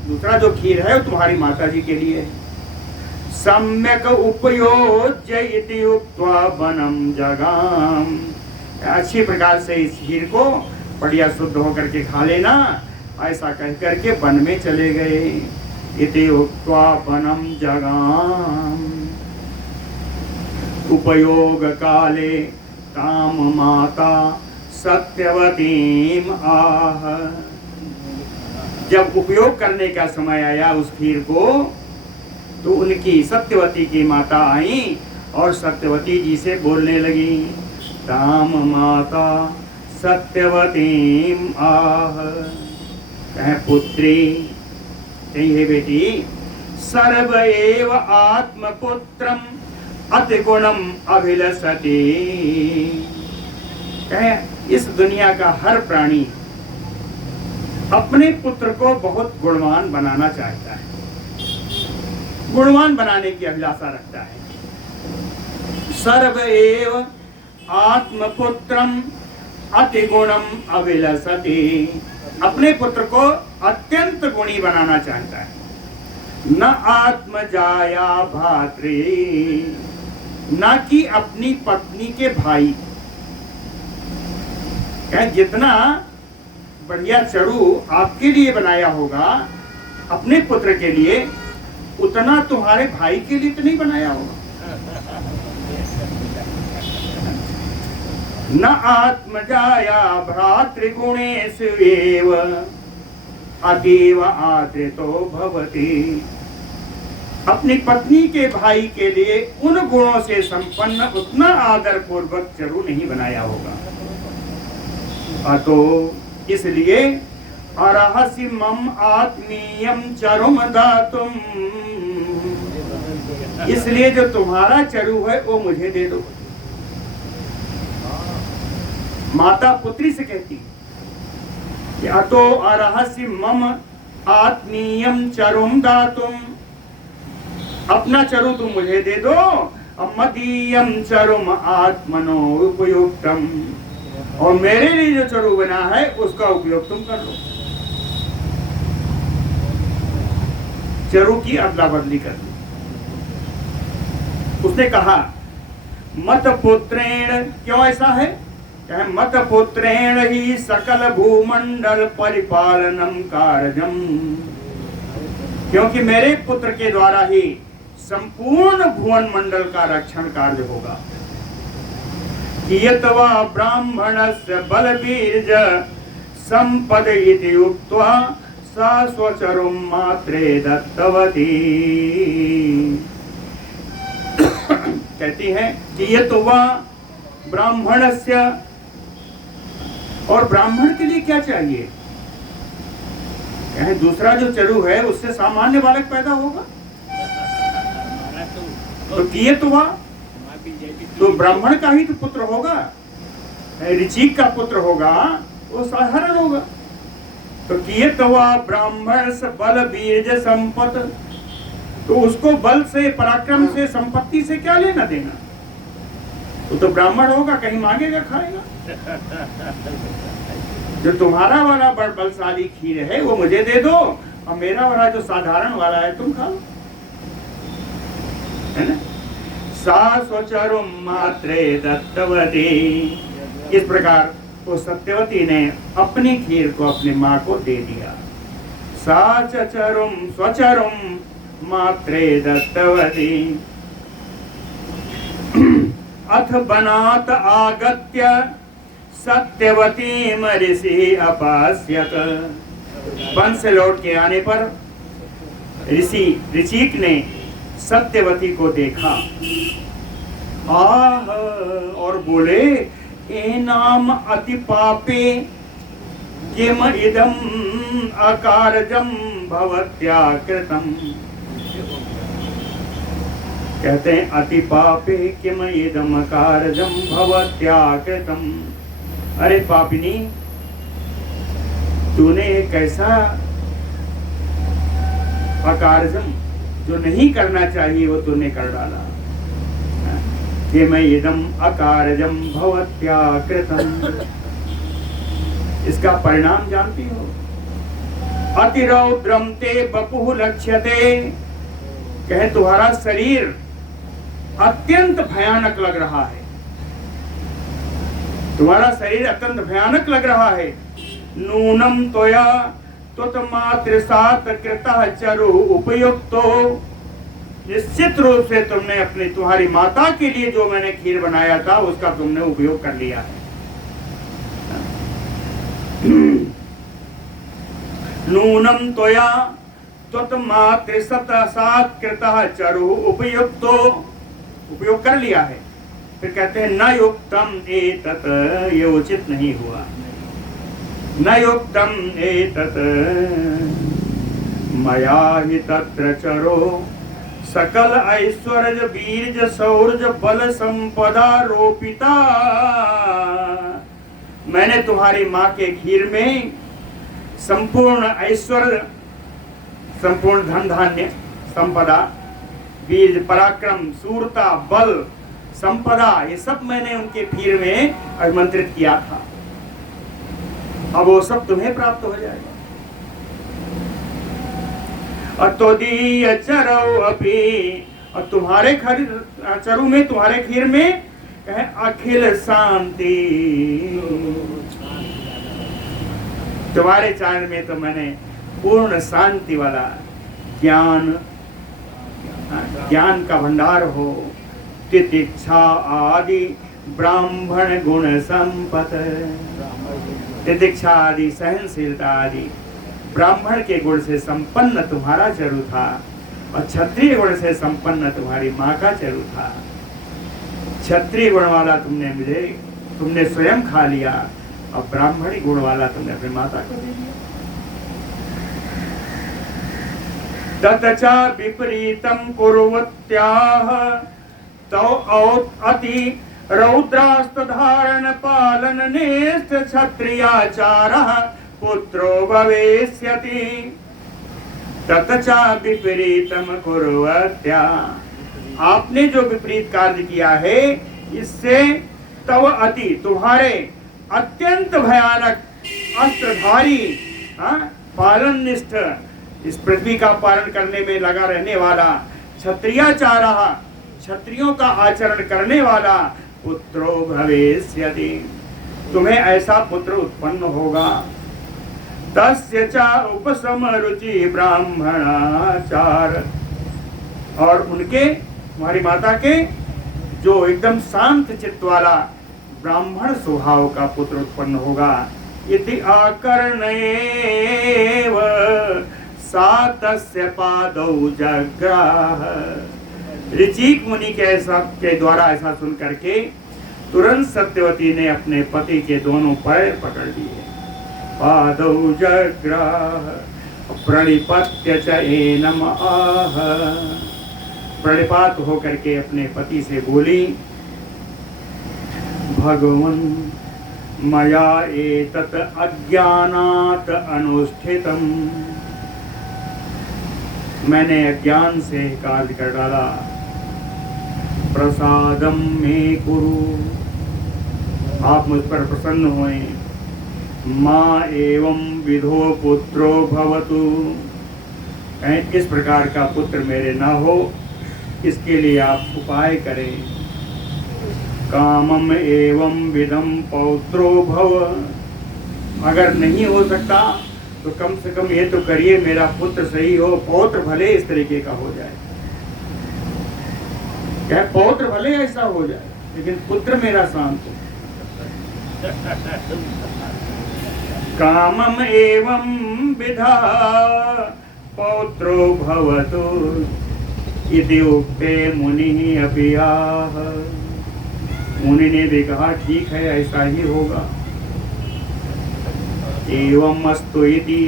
दूसरा जो खीर है वो तुम्हारी माता जी के लिए है। सम्यक उपयोज्य इति उक्त्वा वनम जगाम, अच्छी प्रकार से इस खीर को बढ़िया शुद्ध होकर के खा लेना, ऐसा कह करके वन में चले गए। इति उक्त्वा वनम जगाम। उपयोग काले ताम माता सत्यवतीम आह, जब उपयोग करने का समय आया उस खीर को, तो उनकी सत्यवती की माता आई और सत्यवती जी से बोलने लगी। ताम माता सत्यवतीम आह, कहे पुत्री, कही बेटी, सर्व एव आत्मपुत्रम अतिगुणम अभिलषति, कहे इस दुनिया का हर प्राणी अपने पुत्र को बहुत गुणवान बनाना चाहता है, गुणवान बनाने की अभिलाषा रखता है। सर्व एव आत्मपुत्रम अतिगुणम अभिलषति, अपने पुत्र को अत्यंत गुणी बनाना चाहता है। न आत्मजाया भातृ, न कि अपनी पत्नी के भाई। क्या जितना बढ़िया चरु आपके लिए बनाया होगा अपने पुत्र के लिए, उतना तुम्हारे भाई के लिए तो नहीं बनाया होगा। न आत्मजाया भ्रातृगुणेषु एव अतीव आदृतो भवति, अपनी पत्नी के भाई के लिए उन गुणों से संपन्न उतना आदर पूर्वक चरु नहीं बनाया होगा। अतो इसलिए अर्हसि मम आत्मीयम चरुम दातुम, इसलिए जो तुम्हारा चरु है वो मुझे दे दो। माता पुत्री से कहती कि अतो अर्हसि मम आत्मीयम चरुम दातुम, अपना चरु तुम मुझे दे दो। मदीयम चरुम आत्मनो उपयुक्तम, और मेरे लिए जो चरु बना है उसका उपयोग तुम कर लो। चरु की अदला बदली कर दी। उसने कहा मत पुत्रेण, क्यों ऐसा है? कहे मत पुत्रेण ही सकल भूमंडल परिपालनम कार्यम, क्योंकि मेरे पुत्र के द्वारा ही संपूर्ण भुवन मंडल का रक्षण कार्य होगा। कियत्वा ब्राह्मणस्य बलबीर्ज संपद इति उक्त्वा सा स्वचरुं मात्रे दत्तवती। कहती है कियत्वा ब्राह्मणस्य, और ब्राह्मण के लिए क्या चाहिए? कहे दूसरा जो चरु है उससे सामान्य बालक पैदा होगा, तो कियत्वा तो ब्राह्मण का ही तो पुत्र होगा, ऋचिक का पुत्र होगा, वो साधारण होगा। तो कियत्वा ब्राह्मण से बल बीज संपत, तो उसको बल से, पराक्रम से, संपत्ति से क्या लेना देना? वो तो ब्राह्मण होगा, कहीं मांगेगा खाएगा। जो तुम्हारा वाला बड़ बलशाली खीर है वो मुझे दे दो, और मेरा वाला जो साधारण वाला है तुम खाओ, है ना? सा स्वचरुं मात्रे दत्तवती। इस प्रकार वो सत्यवती ने अपनी खीर को अपनी माँ को दे दिया। सा चरुं स्वचरुं मात्रे दत्तवती। अथ बनात आगत्य सत्यवती ऋषि अपास्यत। वन से लौट के आने पर ऋचिक ने सत्यवती को देखा। आह, और बोले एनाम अति पापे किम इदम अकारजम भवत्या कृतम। कहते हैं अति पापे किम इदम अकारजम भवत्या कृतम। अरे पापिनी, तूने कैसा अकारजम, जो नहीं करना चाहिए वो तूने कर डाला। कि मैं इदम अकारजम भवत्या कृतम, इसका परिणाम जानती हो? अतिरौद्रम ते बपुः लक्ष्यते। कहे तुम्हारा शरीर अत्यंत भयानक लग रहा है, तुम्हारा शरीर अत्यंत भयानक लग रहा है। नूनम त्वया तुतमातृसात कृतः चरु उपयुक्तो। निश्चित रूप से तुमने अपनी तुम्हारी माता के लिए जो मैंने खीर बनाया था उसका तुमने उपयोग कर लिया है। नूनम त्वया तुतमातृसात कृतः चरु उपयुक्तो, उपयोग कर लिया है। फिर कहते हैं न युक्तम एतत्, ये उचित नहीं हुआ। न युक्तम एतत् मया हि तत्र चरो सकल ऐश्वर्य बीर्ज सौर्ज बल संपदा रोपिता। मैंने तुम्हारी माँ के खीर में संपूर्ण ऐश्वर्य, संपूर्ण धन धान्य, संपदा, बीर्ज, पराक्रम, शूरता, बल, संपदा, ये सब मैंने उनके खीर में आमंत्रित किया था। अब वो सब तुम्हें प्राप्त हो जाएगा। अतोदीय चरौ अपि, और तुम्हारे चरु में, तुम्हारे खीर में कहे अखिल शांति। तुम्हारे चारण में तो मैंने पूर्ण शांति वाला ज्ञान, ज्ञान का भंडार हो, तितिक्षा आदि ब्राह्मण गुण संपत। तितिक्षा आदि, सहनशीलता आदि ब्राह्मण के गुण से संपन्न तुम्हारा चरु था, और क्षत्रिय गुण से संपन्न तुम्हारी माँ का चरु था। क्षत्रिय गुण वाला तुमने स्वयं खा लिया, और ब्राह्मणी गुण वाला तुमने अपनी माता को दे दिया। ततचा विपरीतम कुर्वत्याह तौ अति रौद्रास्त धारण पालन नेष्ठ क्षत्रियाचारः पुत्रो भविष्यति। ततचा विपरीतम कुर्वत्या, आपने जो विपरीत कार्य किया है इससे तव अति, तुम्हारे अत्यंत भयानक अस्त्रधारी, पालन निष्ठ, इस पृथ्वी का पालन करने में लगा रहने वाला, क्षत्रियाचारः, क्षत्रियों का आचरण करने वाला, पुत्रो भविष्यति, तुम्हें ऐसा पुत्र उत्पन्न होगा। तस्य च उपसमरुचि ब्राह्मणाचार, और उनके, हमारी माता के जो एकदम शांत चित्त वाला ब्राह्मण स्वभाव का पुत्र उत्पन्न होगा। इति आकर्णेव सातस्य पादौ जग्राह। ऋचिक मुनि के द्वारा ऐसा सुन करके तुरंत सत्यवती ने अपने पति के दोनों पैर पकड़ लिए। पादौ जग्राह प्रणिपत्य च एनम आह। प्रणिपात होकर के अपने पति से बोली, भगवन् मया एतत् अज्ञानात् अनुष्ठितम्। मैंने अज्ञान से कार्य कर डाला। प्रसादम मे कुरु, आप मुझ पर प्रसन्न हुए। माँ एवं विधो पुत्रो भवतु, इस प्रकार का पुत्र मेरे न हो, इसके लिए आप उपाय करें। कामम एवं विधम पौत्रो भव, अगर नहीं हो सकता तो कम से कम ये तो करिए मेरा पुत्र सही हो, पौत्र भले इस तरीके का हो जाए। क्या पौत्र भले ऐसा हो जाए, लेकिन पुत्र मेरा शांत हो। कामम एवं विधा पौत्रो भवतु इति उक्ते मुनि अपि आह। मुनि ने भी कहा ठीक है, ऐसा ही होगा। एवं अस्तु इति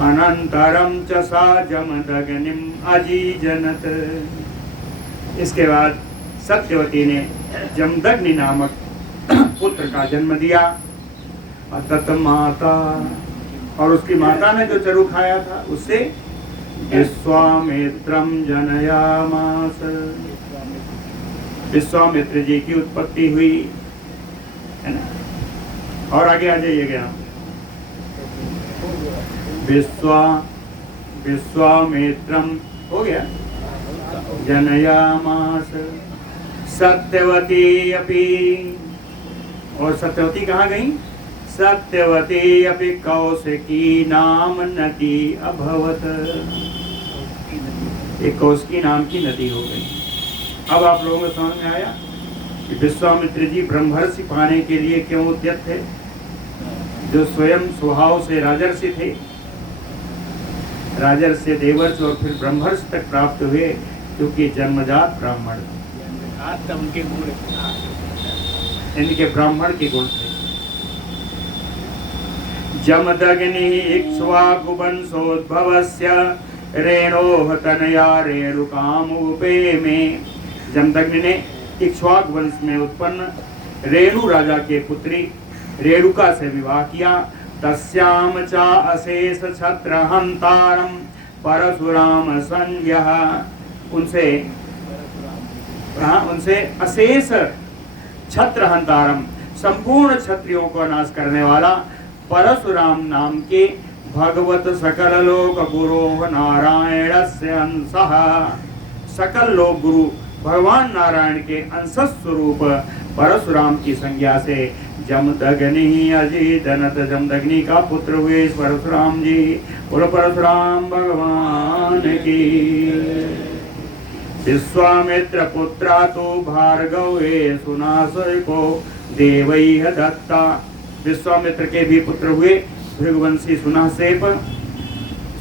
अनंतरम च सा जमदग्निम अजीजनत। इसके बाद सत्यवती ने जमदग्नि नामक पुत्र का जन्म दिया। तत माता, और उसकी माता ने जो चरु खाया था उससे विश्वामित्रम जनयामास। विश्वामित्र जी की उत्पत्ति हुई, है ना। और आगे आ जाइएगा। विश्वामित्रम हो गया, जनयामास सत्यवती अपि। और सत्यवती कहाँ गई? सत्यवती अपि कौशिकी नाम नदी अभवत। एक कौशिकी नाम की नदी हो गई। अब आप लोगों को समझ में आया कि विश्वामित्र जी ब्रह्मर्षि पाने के लिए क्यों उद्यत थे, जो स्वयं स्वभाव से राजर्षि थे, राजर्षि देवर्ष और फिर ब्रह्मर्षि तक प्राप्त हुए, क्योंकि जन्मजात ब्राह्मण, इनके ब्राह्मण के गुण थे। जमदग्नि इक्ष्वाकु वंशोद्भवस्य रेणोः तनया रेणुकामुपे में। जमदग्नि ने इक्ष्वाकु वंश में उत्पन्न रेणु राजा के पुत्री रेणुका से विवाह किया। तस्याम चा अशेष छत्र हंतारम परशुराम संज्ञः। उनसे अशेष छत्र हंतारम, संपूर्ण क्षत्रियों को नाश करने वाला परशुराम नाम के भगवत सकल लोक गुरो नारायण से अंशः। सकल लोक गुरु भगवान नारायण के अंश स्वरूप परशुराम की संज्ञा से जमदग्नि अजीदनत। जमदग्नि का पुत्र हुए परशुराम जी। बोलो परशुराम भगवान की। विश्वामित्र पुत्रा तो भार्गव सुनासय को देवैः दत्ता। विश्वामित्र के भी पुत्र हुए भृगुवंशी सुनासेप।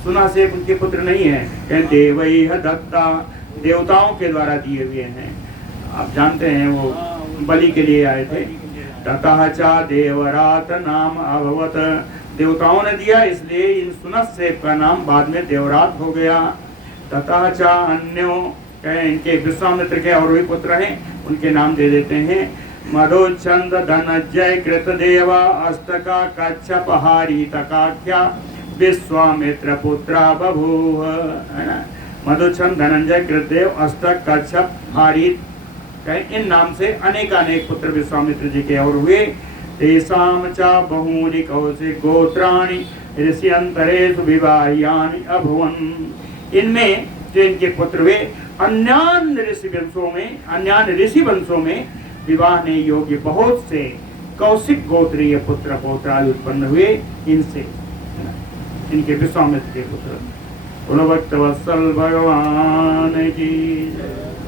सुनासेप उनके पुत्र नहीं है, देवैः दत्ता, देवताओं के द्वारा दिए हुए हैं। आप जानते हैं वो बलि के लिए आए थे। ततः चा देवरात नाम अभवत। देवताओं ने दिया, इसलिए इन सुनसेप का नाम बाद में देवरात हो गया। ततः चा अन्यों, इनके विश्वामित्र के और भी पुत्र हैं, उनके नाम दे देते हैं। मधुचंद धनंजय कृतदेवा अष्टका कच्छप हारीतकाख्या विश्वामित्र पुत्रा बभूव। है ना, मधुचंद धनंजय कृतदेव अष्टक कच्छप हारीत, इन नाम से अनेक पुत्र विश्वामित्र जी के और हुए। तेषाम चा बहूनि कौशिक गोत्राणि ऋष्यंतरेषु विवाह्यानि अभुवन। इनमें जो इनके पुत्र हुए अन्यान्य ऋषि वंशों में विवाह ने योग्य बहुत से कौशिक गोत्रीय पुत्र पौत्रादि उत्पन्न हुए इनसे, इनके विश्वामित्र के पुत्र। बोलो भक्तवत्सल भगवान की जय।